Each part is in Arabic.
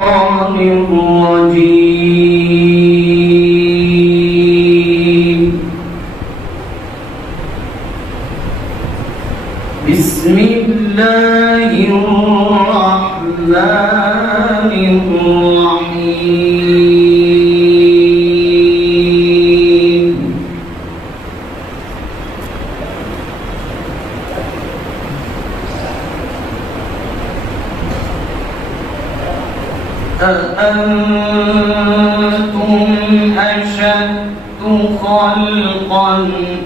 الرجيم. بسم الله الرحمن الرحيم. أأنتم أشد خلقا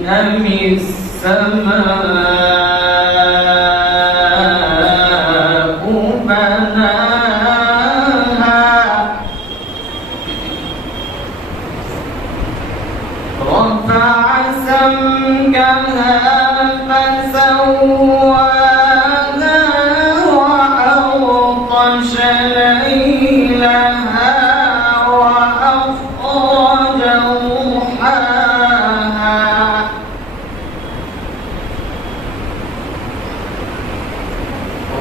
أم السماء بناها رفع سمكها فسواها وأغطش ليلها وأخرج ضحاها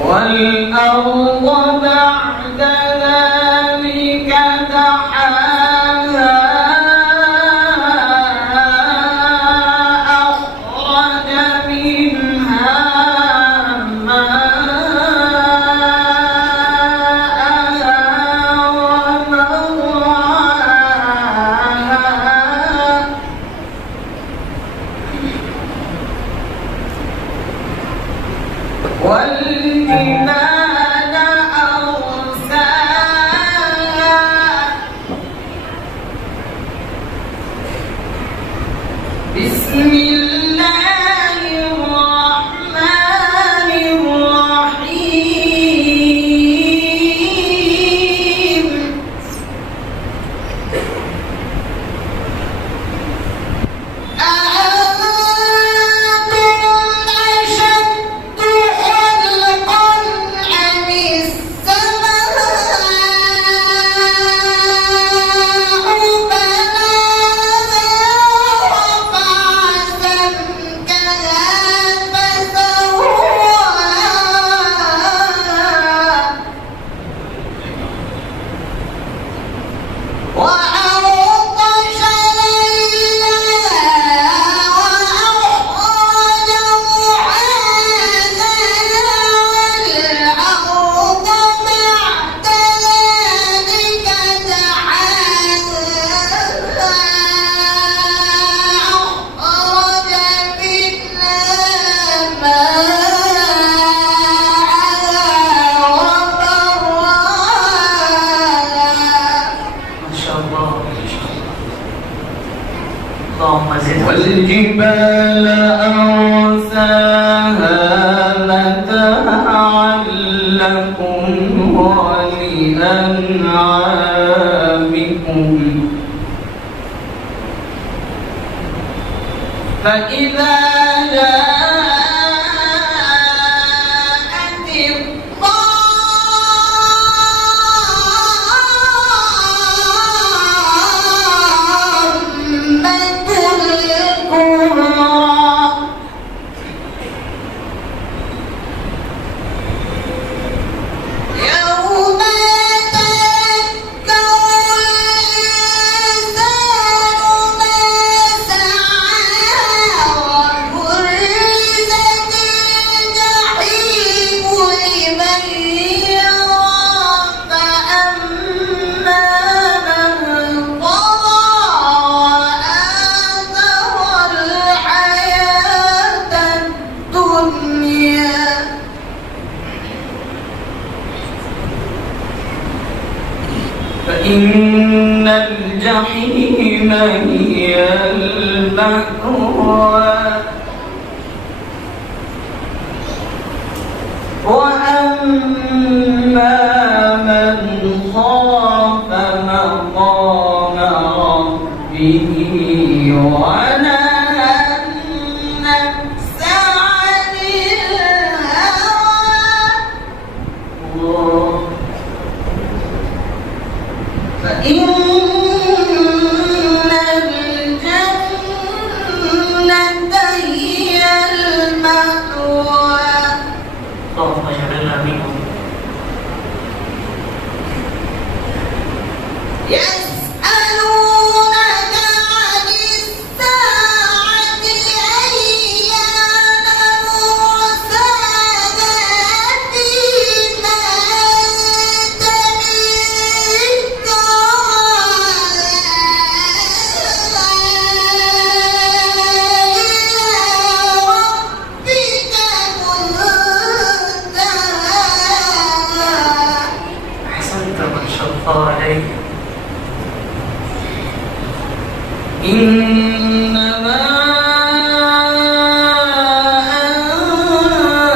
والأرض بعد ذلك دحاها أخرج منها ماءها ومرعاها والجبال أرساها بسم الله الرحمن الرحيم. والجبال أرساها متاعا لكم ولأنعامكم فإذا جاءت الطامة الكبرى يوم يتذكر الإنسان ما سعى وبرزت الجحيم لمن يرى فأما من طغى وآثر الحياة الدنيا فإن الجحيم هي المأوى وأما من خاف مقام ربه ونهى النفس عن الهوى فإن الجنة هي المأوى. اللهم اجعلنا منهم. يسألونك عن الساعة أيان مرساها فيما أنت من أحسنت ما شاء الله عليك. إنما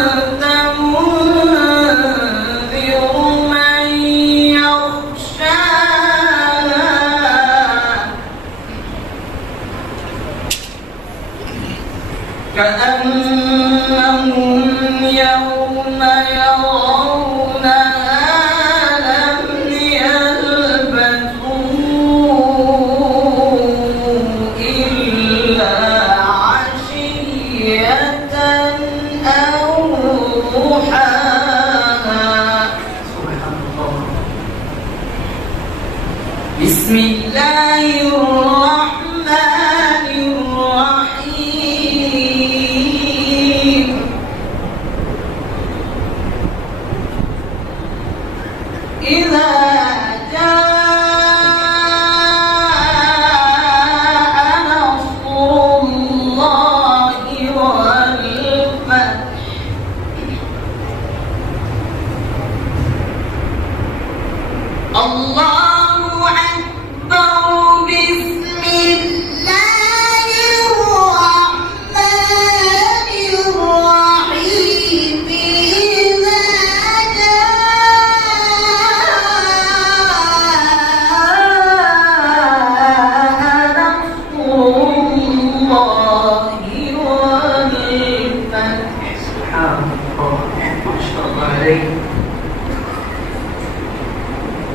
أنت منذر من يخشاها كأنهم يوم يرونها لم يلبثوا إلا عشية أو ضحاها. سبحان الله. بسم الله الرحمن الرحيم. إذا جاء نصر الله والفتح الله أكبر. بسم الله الرحمن الرحيم. إذا جاء نصر الله والفتح. سبحان الله ما شاء الله عليك.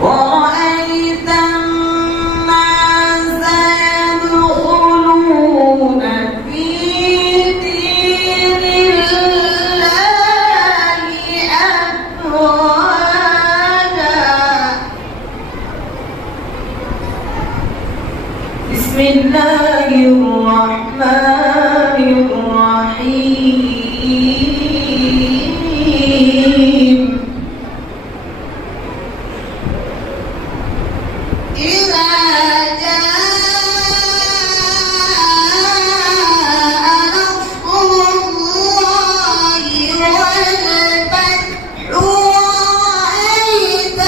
ورأيت الناس يدخلون في دين الله أفواجا. بسم الله الرحمن الرحيم. إذا جاء نصر الله والفتح ورأيت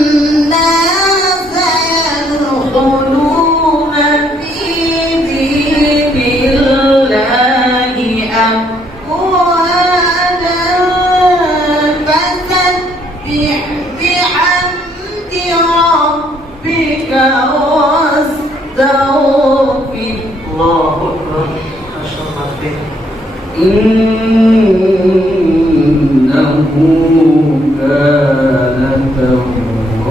الناس يدخلون في دين الله أفواجا فسبح بحمد ربك واستغفر. الله أكبر ما شاء الله عليك. إنه كان توابا.